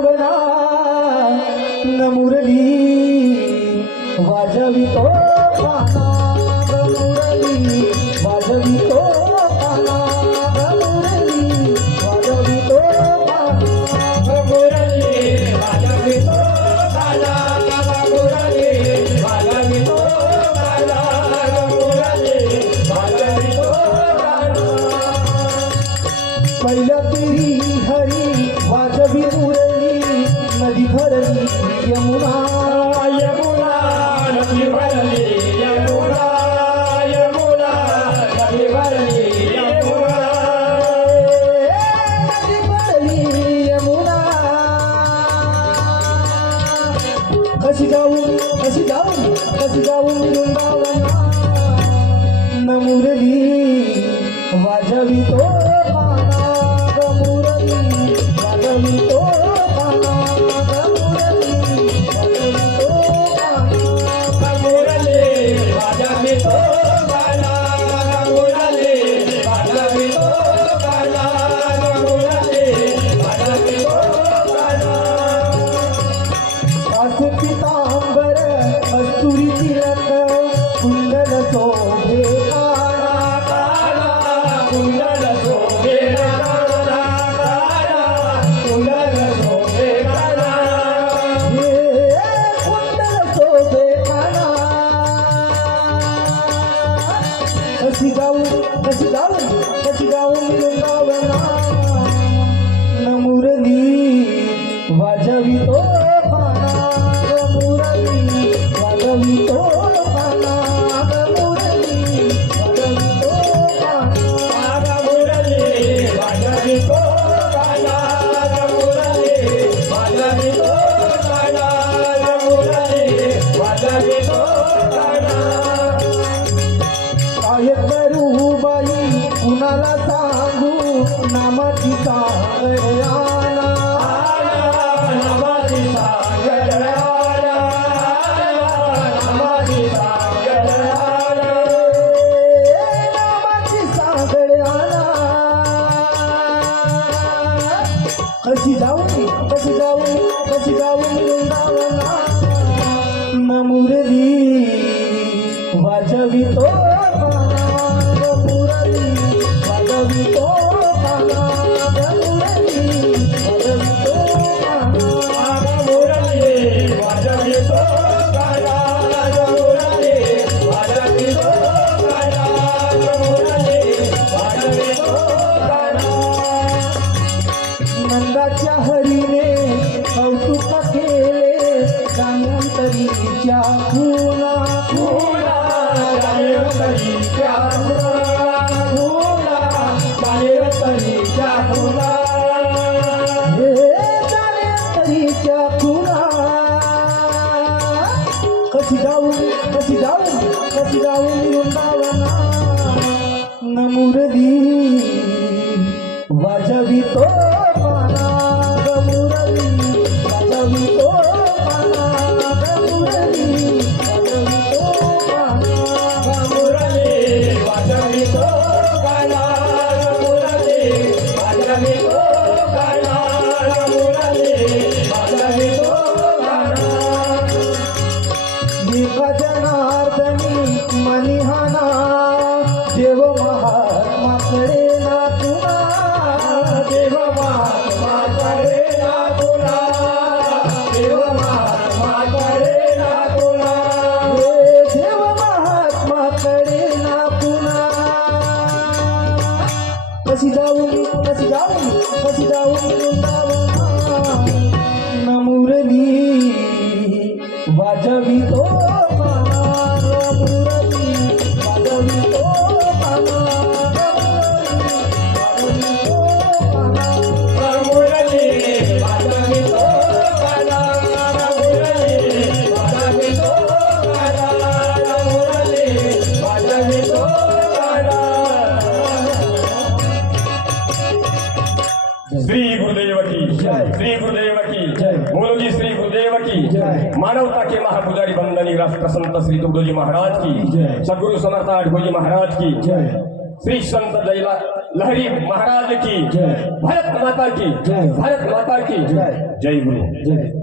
वृंदावना न मुरली वाजवितो काना ग मुरली वाजवितो काना ग मुरली वाजवितो काना ग मुरली वाजवितो काना ग मुरली वाजवितो काना ग मुरली वाजवितो पहिल्या पेरी हरी वाजवी मुरली नदी भरली यमुना यमुना नदी भरली यमुना यमुना नदी भरली यमुना नदी भरली यमुना कशी जाऊन वृंदावना न मुरली वाजवितो काना ग मुरली वाजवितो काना ग मुरली वाजवितो काना मुरली वाजवितो काना मुरली वाजवितो काना मुरली वाजवितो काना कास पितांबर कस्तुरी तिलक कुंडल शोभे काना कुंडल शोभे काना कुंडल शोभे काना हे कुंडल शोभे काना कशी जाऊन वृंदावना न मुरली वाजवितो काना ग मुरली वाजवितो काना ग मुरली वाजवितो काना मुरली वाजवितो काना मुरली वाजवितो काना मुरली वाजवितो काना काय करू बाई कुणाला सांगू नामाची सांगण्याला नमाजी सांगण्याला नमाजी सांगण्याला नामाची सांगण्याला कशी जाऊन वृंदावना न मुरली वाजवितो काना ग मुरली वाजवितो काना ग मुरली वाजवितो काना मुरली वाजवितो काना मुरली वाजवितो काना मुरली वाजवितो काना नंदाच्या हरीने कौतुक केले गायंतरीच्या खुना फुला गायत्रीच्या फुला गायत्रीच्या फुला हे गायंतरीच्या खुना कशी जाऊन वृंदावना न मुरली वाजवितो काना ग मुरली वाजवितो काना ग मुरली वाजवितो काना मुरली वाजवितो काना मुरली वाजवितो काना मुरली वाजवितो काना दीपा जनार्दनी मनिहाना देव महात्माकडे ना तुना देव महात्मा करे ना तुला देव महात्मा करे ना तुला हे देव महात्माकडे ना पुना कशी जाऊन वृंदावना न मुरली वाजवितो काना ग मुरली वाजवितो काना ग मुरली वाजवितो काना मुरली वाजवितो काना मुरली वाजवितो काना श्री गुरुदेव की जय श्री गुरुदेव की जय बोलो जी श्री गुरुदेव की जय मानवता के महापुजारी बंदनी राष्ट्रसंत श्री तुकडोजी महाराज की जय सद्गुरु समर्थ आठवजी महाराज की जय श्री संत जयला लहरी महाराज की जय. भारत माता की जय. भारत माता की जय. जय गुरु जय